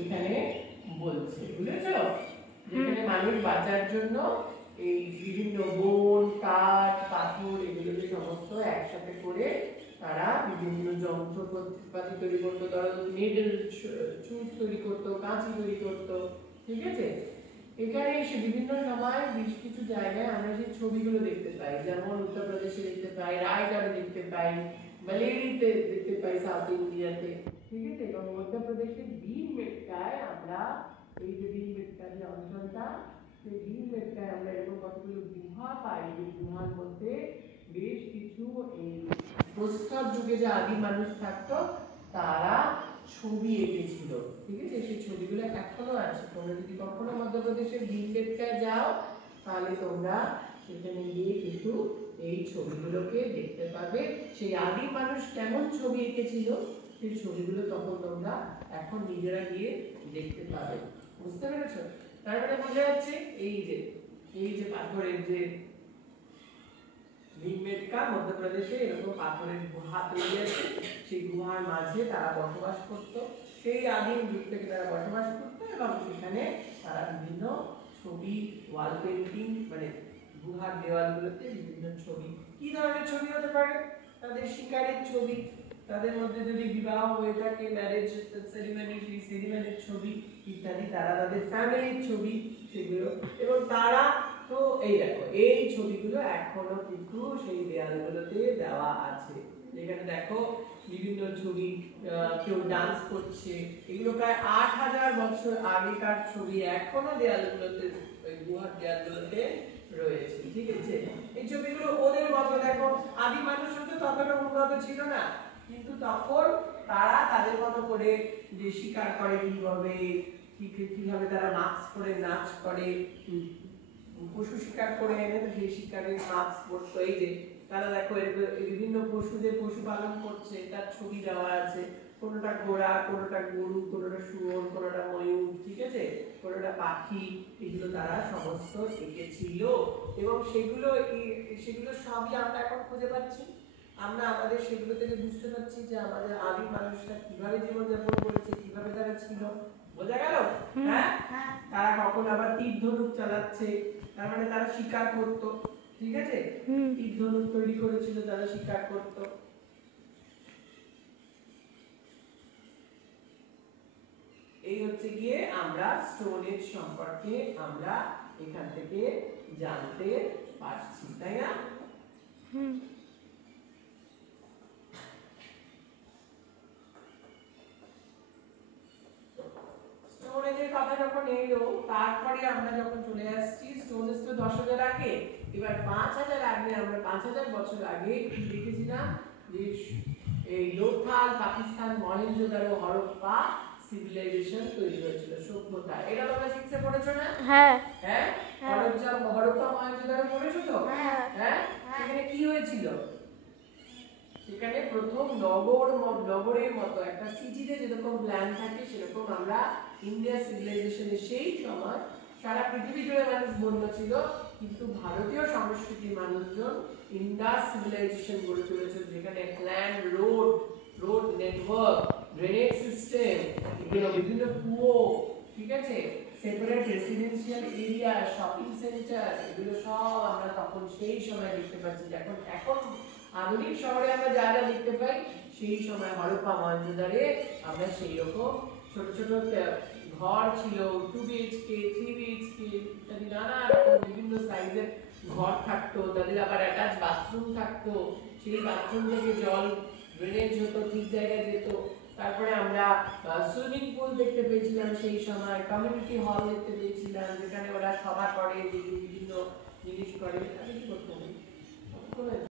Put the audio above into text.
এখানে বলছে, বুঝেছো? যেখানে মানুষ বাঁচার জন্য এই বিভিন্ন বন, কাঠ, পাথর এগুলোকে সমস্ত একসাথে করে তারা বিভিন্ন যন্ত্রপাতি তৈরি করতো, ধরো নিডল, চুল তৈরি করতো, কাঁচি তৈরি করতো, ঠিক আছে? এখানে এসে বিভিন্ন সময় বেশ কিছু জায়গায় আমরা সেই ছবিগুলো দেখতে পাই, যেমন উত্তরপ্রদেশে দেখতে পাই, রায়গড়ে দেখতে পাই, বালেরিতে দেখতে পাই, সাউথ ইন্ডিয়াতে, ঠিক আছে? এবং মধ্যপ্রদেশের ভীমবেটকায় আমরা এই যে ভীমবেটকা যে অঞ্চলটা, সেই ভীমবেটকায় আমরা এরকম কতগুলো গুহা পাই, যে গুহার মধ্যে বেশ কিছু এই প্রস্তর যুগে যে আদি মানুষ থাকতো তারা ছবি এঁকেছিল, ঠিক আছে? সেই ছবিগুলো এখনো আছে। তোমরা যদি কখনো মধ্যপ্রদেশের ভীমবেটকায় যাও তাহলে তোমরা সেখানে গিয়ে কিন্তু এই ছবিগুলোকে দেখতে পাবে। সেই আদি মানুষ কেমন ছবি এঁকেছিল সেই ছবিগুলো তখন তোমরা এখন নিজেরা গিয়ে দেখতে পাবে। বুঝতে পেরেছো? তার মানে বোঝা যাচ্ছে এই যে পাথরের যে ভীমবেটকা, মধ্যপ্রদেশে এরকম পাথরের গুহা তৈরি আছে, সেই গুহার মাঝে তারা বসবাস করত, সেই আদিম যুগ থেকে তারা বসবাস করত, এবং সেখানে তারা বিভিন্ন ছবি, ওয়াল পেন্টিং, মানে গুহার দেওয়ালগুলোতে বিভিন্ন ছবি, কি ধরনের ছবি হতে পারে? তাদের শিকারের ছবি, তাদের মধ্যে যদি বিবাহ হয়ে থাকে, ম্যারেজ সেরিমনি, সেই সেরিমনির ছবি ইত্যাদি, তারা তাদের ফ্যামিলির ছবি সেগুলো, এবং তারা তো এই দেখো এই ছবিগুলো এখনো কিন্তু সেই দেয়ালগুলোতে দেওয়া আছে। এখানে দেখো বিভিন্ন ছবি, কেউ ডান্স করছে, এগুলো প্রায় ৮,০০০ বছর আগেকার ছবি, এখনো দেয়ালগুলোতে, ওই গুহার দেয়ালগুলোতে রয়েছে, ঠিক আছে? এই ছবিগুলো ওদের মতো, দেখো আদি মানুষ তো ততটা উন্নত ছিল না, কিন্তু তখন তারা তাদের মতো করে যে শিকার করে, কিভাবে তারা নাচ করে, নাচ করে, পশু শিকার করে এনে সেই শিকারের মাছ পড়তো। এই যে তারা দেখো বিভিন্ন পশুদের পশুপালন করছে, তার ছবি দেওয়া আছে, কোনোটা ঘোড়া, কোনোটা গরু, কোনোটা শুয়োর, কোনোটা ময়ূর, ঠিক আছে, কোনোটা পাখি, এগুলো তারা সমস্ত এঁকেছিল, এবং সেগুলো সবই আমরা এখন খুঁজে পাচ্ছি। আমরা আমাদের সেগুলো থেকে বুঝতে পারছি যে আমাদের আদি মানুষরা কিভাবে জীবনযাপন করেছে, কিভাবে তারা ছিল। বোঝা গেল? হ্যাঁ, তারা কখন আবার তীর ধনুক চালাচ্ছে, তার মানে তারা শিকার করতো, ঠিক আছে? তীর ধনুক তৈরি করেছিল, তারা শিকার করতো। এই হচ্ছে গিয়ে আমরা স্টোন এজ সম্পর্কে আমরা এখান থেকে জানতে পারছি, তাই না? স্টোন এজের কথা যখন এলো, তারপরে আমরা যখন চলে আসছি স্টোন এজ তো 10,000 আগে, এবার 5,000 আগে, আমরা 5,000 বছর আগে কি দেখেছিলাম যে এই লোথাল, পাকিস্তান, মহেঞ্জোদারো, হরপ্পা সিভিলাইজেশন তৈরি হয়েছিল, সভ্যতা। এটা তোমরা শিখতে পড়েছো না? হ্যাঁ হ্যাঁ, হরপ্পা, মহেঞ্জোদারো পড়েছো তো? হ্যাঁ হ্যাঁ। সেখানে কি হয়েছিল? সেখানে প্রথম নগরের মতো একটা সিটিতে যেরকম প্ল্যান থাকে, সেরকম আমরা ইন্ডিয়া সিভিলাইজেশনের সেই সময় সারা পৃথিবী জুড়ে মানুষ বন্য ছিল, কিন্তু ভারতীয় সংস্কৃতির মানুষজন ইন্ডাস সিভিলাইজেশন গড়ে তুলেছে, যেখানে plan, road network, drainage system, বিভিন্ন কুয়ো, ঠিক আছে, separate residential area, shopping centre, এগুলো সব আমরা তখন সেই সময় দেখতে পাচ্ছি। এখন আধুনিক শহরে আমরা যা যা দেখতে পাই, সেই সময় হরপ্পা মহেঞ্জোদারো আমরা সেই রকম ছোট ছোট ঘর ছিল, 2 BHK, 3 BHK ইত্যাদি নানা রকম বিভিন্ন সাইজের ঘর থাকতো, তাদের আবার অ্যাটাচ বাথরুম থাকতো, সেই বাথরুম থেকে জল ড্রেনেজ হতো, ঠিক জায়গায় যেত। তারপরে আমরা সুইমিং পুল দেখতে পেয়েছিলাম সেই সময়, কমিউনিটি হল দেখতে পেয়েছিলাম, যেখানে ওরা সভা করে, বিভিন্ন জিনিস করে। আমি কি করতে হবে?